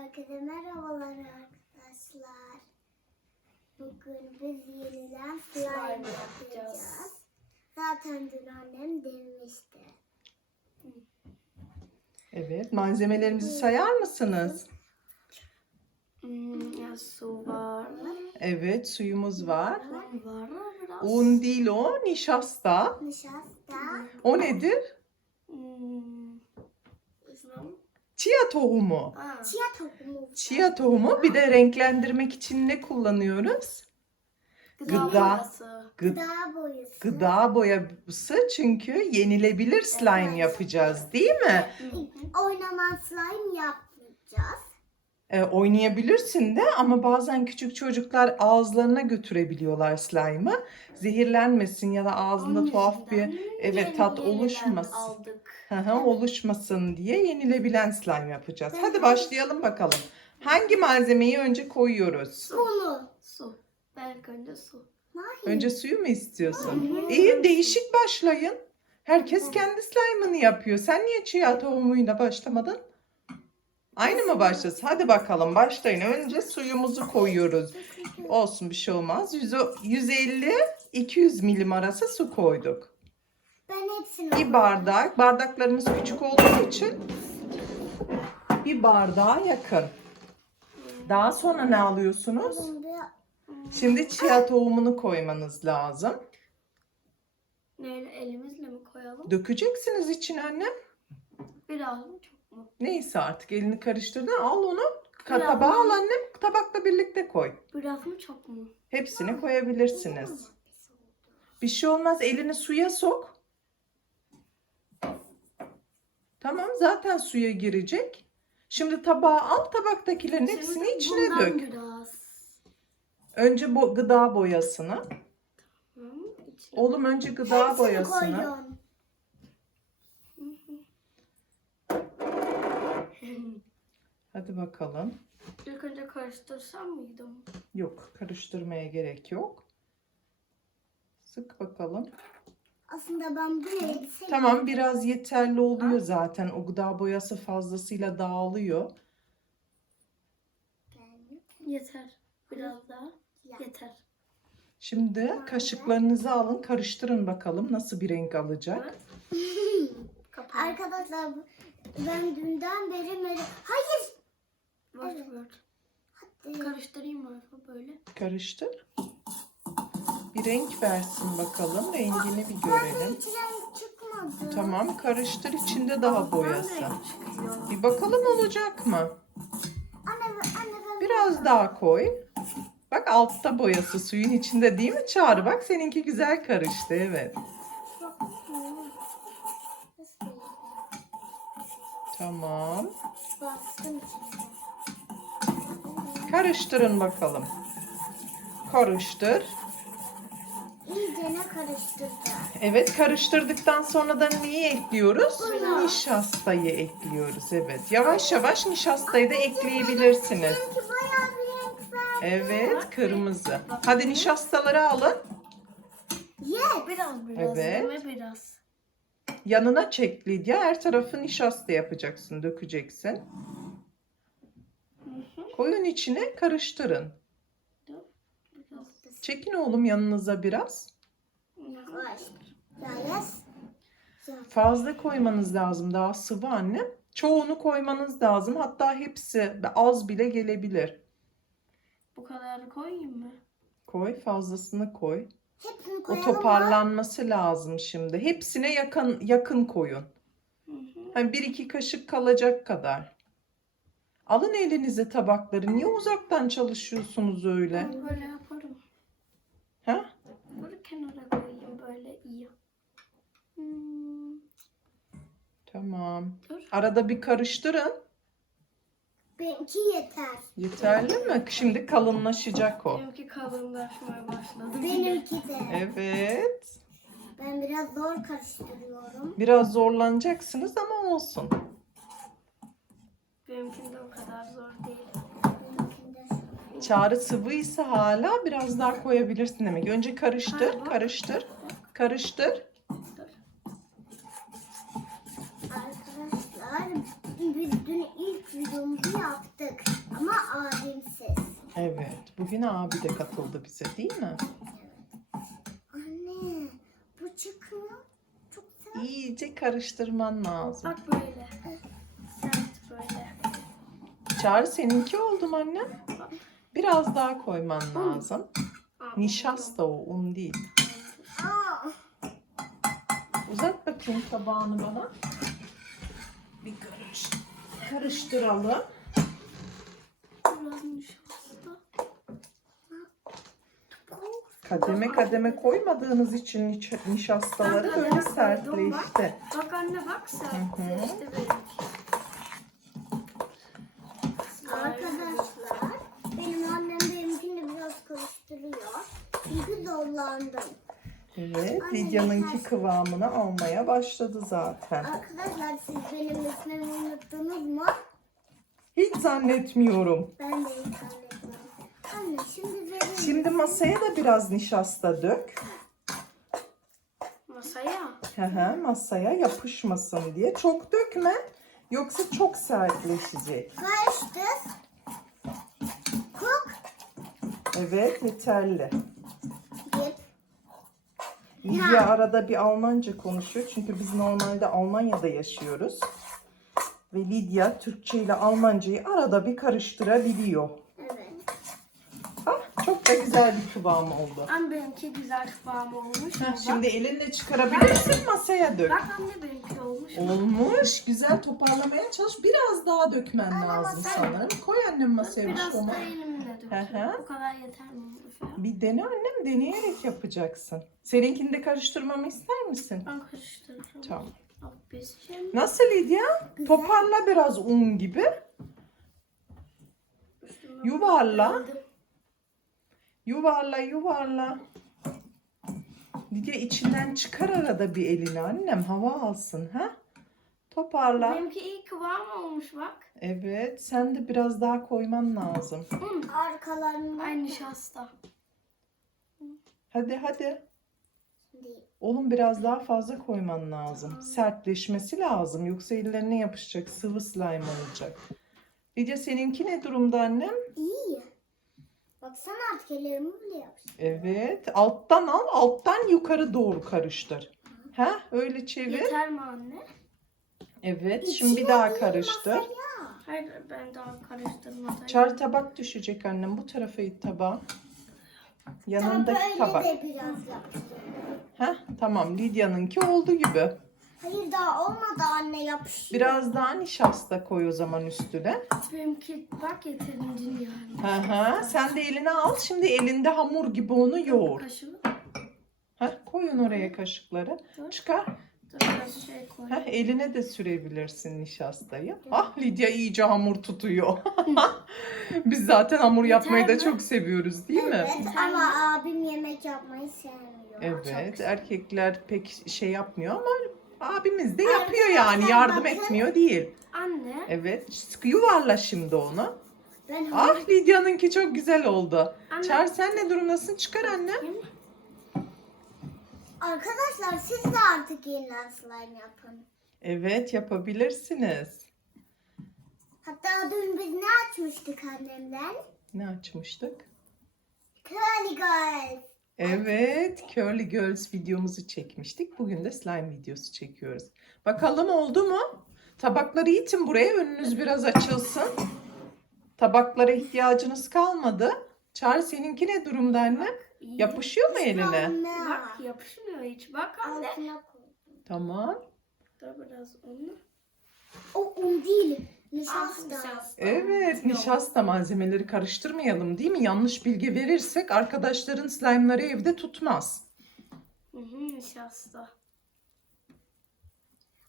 Herkese merhabalar arkadaşlar. Bugün biz yeniden slime yapacağız. yapacağız. Zaten dün annem demişti. Evet, malzemelerimizi sayar mısınız? Hmm, ya su var. Evet, suyumuz var. Un var mı biraz? Un değil o, nişasta. Nişasta, O nedir? Hmm. Chia tohumu. Aa, chia tohumu, Chia tohumu bir de renklendirmek için ne kullanıyoruz? gıda, Gıda. boyası. Gı- gıda boyası. gıda boyası çünkü yenilebilir slime Evet. yapacağız değil mi? Oynaman slime yapacağız. Ee, oynayabilirsin de ama bazen küçük çocuklar ağızlarına götürebiliyorlar slime'ı. Zehirlenmesin ya da ağzında Onun tuhaf bir yüzünden evet, tat yeniden oluşmasın. Aldık. Hı hı, oluşmasın diye yenilebilen slime yapacağız. Hadi başlayalım bakalım. Hangi malzemeyi önce koyuyoruz? Bunu. Su. Belki önce su. Önce suyu mu istiyorsun? İyi değişik başlayın. Herkes kendi slime'ını yapıyor. Sen niye chia tohumuyla başlamadın? Aynı mı başlasın? Hadi bakalım başlayın. Önce suyumuzu koyuyoruz. Olsun bir şey olmaz. 150-200 milim arası su koyduk. Ben hepsini Bir bardak. Bardaklarımız küçük olduğu için bir bardağa yakın. Daha sonra ne alıyorsunuz? Şimdi chia tohumunu koymanız lazım. Neyle elimizle mi koyalım? Dökeceksiniz içine annem. Biraz mı? Neyse artık elini karıştırdın. Al onu. Ka- Tabağa al annem. Tabakla birlikte koy. Biraz mı çok mu? Hepsini koyabilirsiniz. Bir şey olmaz. Elini suya sok. Tamam zaten suya girecek. Şimdi tabağa al tabaktakilerin hepsini Şimdi içine bundan dök. Biraz. Önce bu gıda boyasını. Hı, içine. Oğlum önce gıda hepsini boyasını. koyuyorsun. Hadi bakalım. İlk önce karıştırsam mıydım? Yok karıştırmaya gerek yok. Sık bakalım. Aslında ben bu elbise Tamam biraz yeterli oluyor zaten. O gıda boyası fazlasıyla dağılıyor. Yeter. Biraz daha. Ya. Yeter. Şimdi kaşıklarınızı alın karıştırın bakalım nasıl bir renk alacak. Arkadaşlar bu- ben dünden beri meri... Hayır. Boş Evet. ver. Ee, Karıştırayım mı böyle? Karıştır. Bir renk versin bakalım. Rengini bir görelim. çıkmadı. Tamam karıştır içinde daha boyası. Bir bakalım olacak mı? Anne, anne ben... Biraz daha koy. Bak altta boyası suyun içinde değil mi Çağrı? Bak seninki güzel karıştı evet. Tamam. Bastım içine. Karıştırın bakalım. Karıştır. İyicene karıştırdı. Evet karıştırdıktan sonra da neyi ekliyoruz? Bunu. Nişastayı ekliyoruz evet. Yavaş yavaş nişastayı da ekleyebilirsiniz. Sanki bayağı bir renk verdi. Evet kırmızı. Hadi nişastaları alın. Yes. Biraz biraz Evet. biraz? Yanına çek Lidya. Her tarafı nişasta yapacaksın, dökeceksin. Koyun içine karıştırın. Çekin oğlum yanınıza biraz. Fazla koymanız lazım daha sıvı annem. Çoğunu koymanız lazım. Hatta hepsi az bile gelebilir. Bu kadar koyayım mı? Koy fazlasını koy. Hepsini O koyalım mı? toparlanması lazım şimdi. Hepsine yakın yakın koyun. Hı hı. Hani bir iki kaşık kalacak kadar. Alın elinize tabakları. Niye uzaktan çalışıyorsunuz öyle? Ben böyle yaparım. Ha? Bunu kenara koyayım böyle iyi. Hmm, Tamam. dur. Arada bir karıştırın. Benimki yeter. Yeterli mi? Şimdi kalınlaşacak o. Benimki kalınlaşmaya başladı. Benimki de. Evet. Ben biraz zor karıştırıyorum. Biraz zorlanacaksınız ama olsun. Benimkinde o kadar zor değil. Şu. Çağrı sıvıysa hala biraz daha koyabilirsin demek. Önce karıştır, karıştır, karıştır. Dur. Arkadaşlar biz dün ilk videomuzu yaptık. Bugün abi de katıldı bize değil mi? Anne bu çıkıyor. Çok güzel. İyice karıştırman lazım. Bak böyle. Sert böyle. Çağrı seninki oldu mu annem? Biraz daha koyman lazım. Nişasta o, un değil. Uzat bakayım tabağını bana. Karıştıralım. Kademe kademe koymadığınız için niş- nişastaları böyle sertleşti. Bak anne bak sert. Hı hı. İşte benimki. arkadaşlar benim annem benimkini biraz karıştırıyor. Çünkü zorlandım. Evet, Lidya'nınki kıvamını almaya başladı zaten. Arkadaşlar siz benim ismimi unuttunuz mu? Hiç zannetmiyorum. Ben de hiç zannetmiyorum. Anne şimdi verin. Şimdi masaya da biraz nişasta dök. Masaya. Hı hı, masaya yapışmasın diye. Çok dökme. Yoksa çok sertleşecek. Karıştır. Kok. Evet, yeterli. Lidya arada bir Almanca konuşuyor. Çünkü biz normalde Almanya'da yaşıyoruz. Ve Lidya Türkçe ile Almancayı arada bir karıştırabiliyor. Evet. Ah, çok da güzel bir kıvam oldu. Anne benimki güzel kıvam olmuş. Heh, şimdi elinle çıkarabilirsin masaya dök. Bak anne benimki olmuş. Olmuş. Güzel toparlamaya çalış. Biraz daha dökmen Ama lazım masaya- sanırım. Koy annem masaya bir Biraz şey da elimle Hı dökeyim. hı. Bu kadar yeter mi? Bir dene annem deneyerek yapacaksın. Seninkini de karıştırmamı ister misin? Ben karıştırırım. Tamam. Bak biz şimdi Nasıl Lidya? Toparla biraz un gibi. Yuvarla. koydum. Yuvarla yuvarla. Lidya içinden çıkar arada bir elini annem hava alsın ha. Toparla. Benimki iyi kıvam olmuş bak. Evet sen de biraz daha koyman lazım. Un. Arkalarından Ay nişasta. Hadi hadi. Oğlum biraz daha fazla koyman lazım. Sertleşmesi lazım. Yoksa ellerine yapışacak. Sıvı slime olacak. Lidya seninki ne durumda annem? İyi. Baksana artık ellerimi bile yapıştı. Evet. Alttan al. Alttan yukarı doğru karıştır. Ha? Öyle çevir. Yeter mi anne? Evet. Şimdi bir daha karıştır. Hayır ben daha karıştırmadım. Çar tabak düşecek annem. Bu tarafa it tabağı. Yanındaki böyle tabak. de biraz yapıştırdım. Ha? Tamam. Lidya'nınki oldu gibi. Hayır daha olmadı anne yapışıyor. Biraz daha nişasta koy o zaman üstüne. Benimki bak yeterince yani. Hı hı. Sen de eline al. Şimdi elinde hamur gibi onu yoğur. Kaşığı. Ha, koyun oraya kaşıkları. Çıkar. Dur biraz şey koy. Ha, eline de sürebilirsin nişastayı. Ah Lidya iyice hamur tutuyor. Biz zaten hamur yapmayı da çok seviyoruz değil mi? Evet ama abim yemek yapmayı sevmiyor. Evet, erkekler pek şey yapmıyor ama abimiz de yapıyor Arkadaşlar yani yardım bakın. etmiyor değil. Anne. Evet, sıkı yuvarla şimdi onu. Ben Ah Lidya'nınki çok güzel oldu. Anne. Çağır sen ne durumdasın? Çıkar annem. Arkadaşlar siz de artık yeniden slime yapın. Evet yapabilirsiniz. Hatta dün biz ne açmıştık annemden? Ne açmıştık? Curly Girls. Evet, Curly Girls videomuzu çekmiştik. Bugün de slime videosu çekiyoruz. Bakalım oldu mu? Tabakları itin buraya, önünüz biraz açılsın. Tabaklara ihtiyacınız kalmadı. Çağrı seninki ne durumda anne? Yapışıyor mu eline? Bak yapışmıyor hiç. Bak anne. Altına koy. Tamam. Dur biraz onu. O un değil. Ah, Nişasta. Evet, nişasta malzemeleri karıştırmayalım değil mi? Yanlış bilgi verirsek arkadaşların slime'ları evde tutmaz. Hı hı nişasta.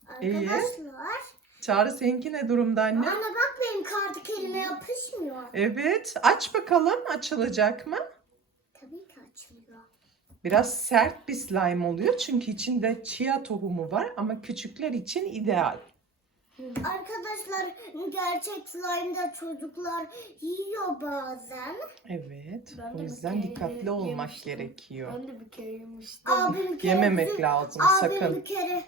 Arkadaşlar. Çağrı seninki ne durumda anne? Anne bak benim kardık elime yapışmıyor. Evet, aç bakalım açılacak mı? Tabii ki açılıyor. Biraz sert bir slime oluyor çünkü içinde chia tohumu var ama küçükler için ideal. Arkadaşlar gerçek slime'da çocuklar yiyor bazen. Evet, Ben o de yüzden dikkatli olmak yemiştim. gerekiyor. Ben de bir kere yemiştim. Abim bir kere Yememek lazım abim sakın. bir kere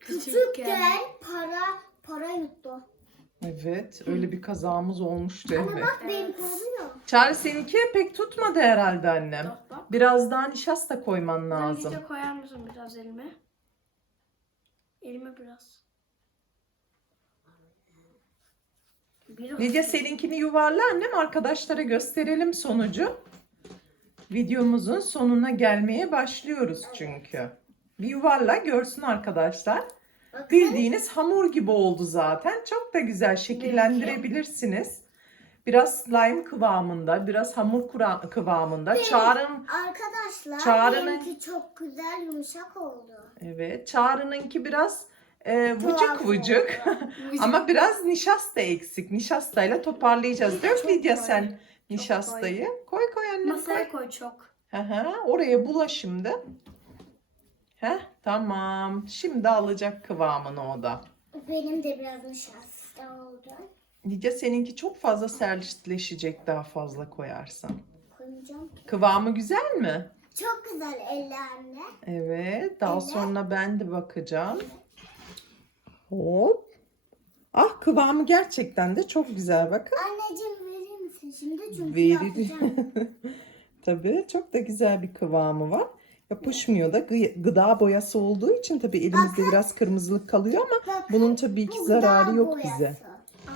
Küçükken. küçükken para para yuttu. Evet öyle bir kazamız olmuştu Anne evet. bak benimki oluyor. Çağrı seninki pek tutmadı herhalde annem. Bak bak. Biraz daha nişasta koyman lazım. Lidya koyar mısın biraz elime? Elime biraz. Biraz. Lidya seninkini yuvarla annem arkadaşlara gösterelim sonucu. Videomuzun sonuna gelmeye başlıyoruz çünkü. Bir yuvarla görsün arkadaşlar. Bakın. Bildiğiniz hamur gibi oldu zaten. Çok da güzel şekillendirebilirsiniz. Biraz slime kıvamında, biraz hamur kıvamında. Çağrı'nın Arkadaşlar Çağrı'nın- çok güzel yumuşak oldu. evet, Çağrı'nınki biraz e, vıcık vıcık. Ama biraz nişasta eksik. Nişastayla toparlayacağız. Dök Çok Lidya koy. sen Çok nişastayı. Koy koy annem koy. Masaya koy çok. Hı hı, Oraya bula şimdi. Heh, tamam. Şimdi alacak kıvamını o da. Benim de biraz nişasta oldu. Lidya seninki çok fazla sertleşecek daha fazla koyarsan. Koyacağım ki. Kıvamı güzel mi? Çok güzel ellerimle. Evet. Daha Evet. sonra ben de bakacağım. Hop. Ah kıvamı gerçekten de çok güzel bakın. Anneciğim verir misin şimdi? Çünkü yapacağım. Tabii çok da güzel bir kıvamı var. Yapışmıyor da gı- gıda boyası olduğu için tabii elimizde biraz kırmızılık kalıyor ama Bakın, bunun tabii ki bu zararı yok boyası. bize.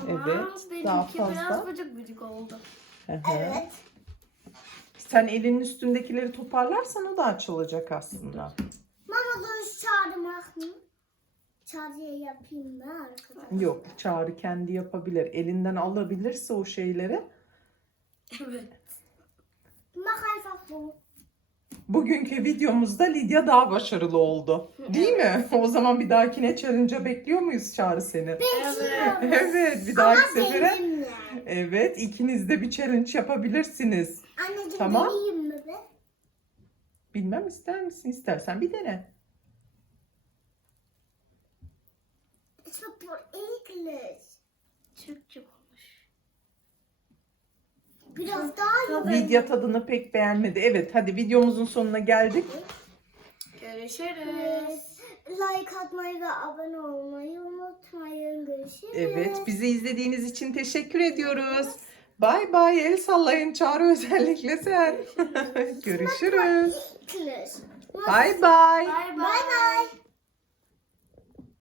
Ama Evet, benimki daha fazla. biraz bıcık bıcık oldu. Hı hı. Evet. Sen elinin üstündekileri toparlarsan o da açılacak aslında. Mama dur çağırmak mı? Çağrıya yapayım mı arkadaşlar? Yok Çağrı kendi yapabilir. Elinden alabilirse o şeyleri. Evet. Mach einfach so. Bugünkü videomuzda Lidya daha başarılı oldu. Değil mi? O zaman bir dahakine challenge'a bekliyor muyuz Çağrı seni? Evet. Evet bir Ama dahaki sefere. benimle. Evet ikiniz de bir challenge yapabilirsiniz. Anneciğim Tamam. deneyeyim mi be? Bilmem ister misin? İstersen bir dene. Çok eklig. Türkçe konuş. Biraz daha yok. Lidya tadını pek beğenmedi. Evet hadi videomuzun sonuna geldik. Görüşürüz. Like atmayı ve abone olmayı unutmayın. Görüşürüz. Evet bizi izlediğiniz için teşekkür ediyoruz. Bay bay el sallayın Çağrı özellikle sen. Görüşürüz. Bay bay. Bye bye. Bye bye.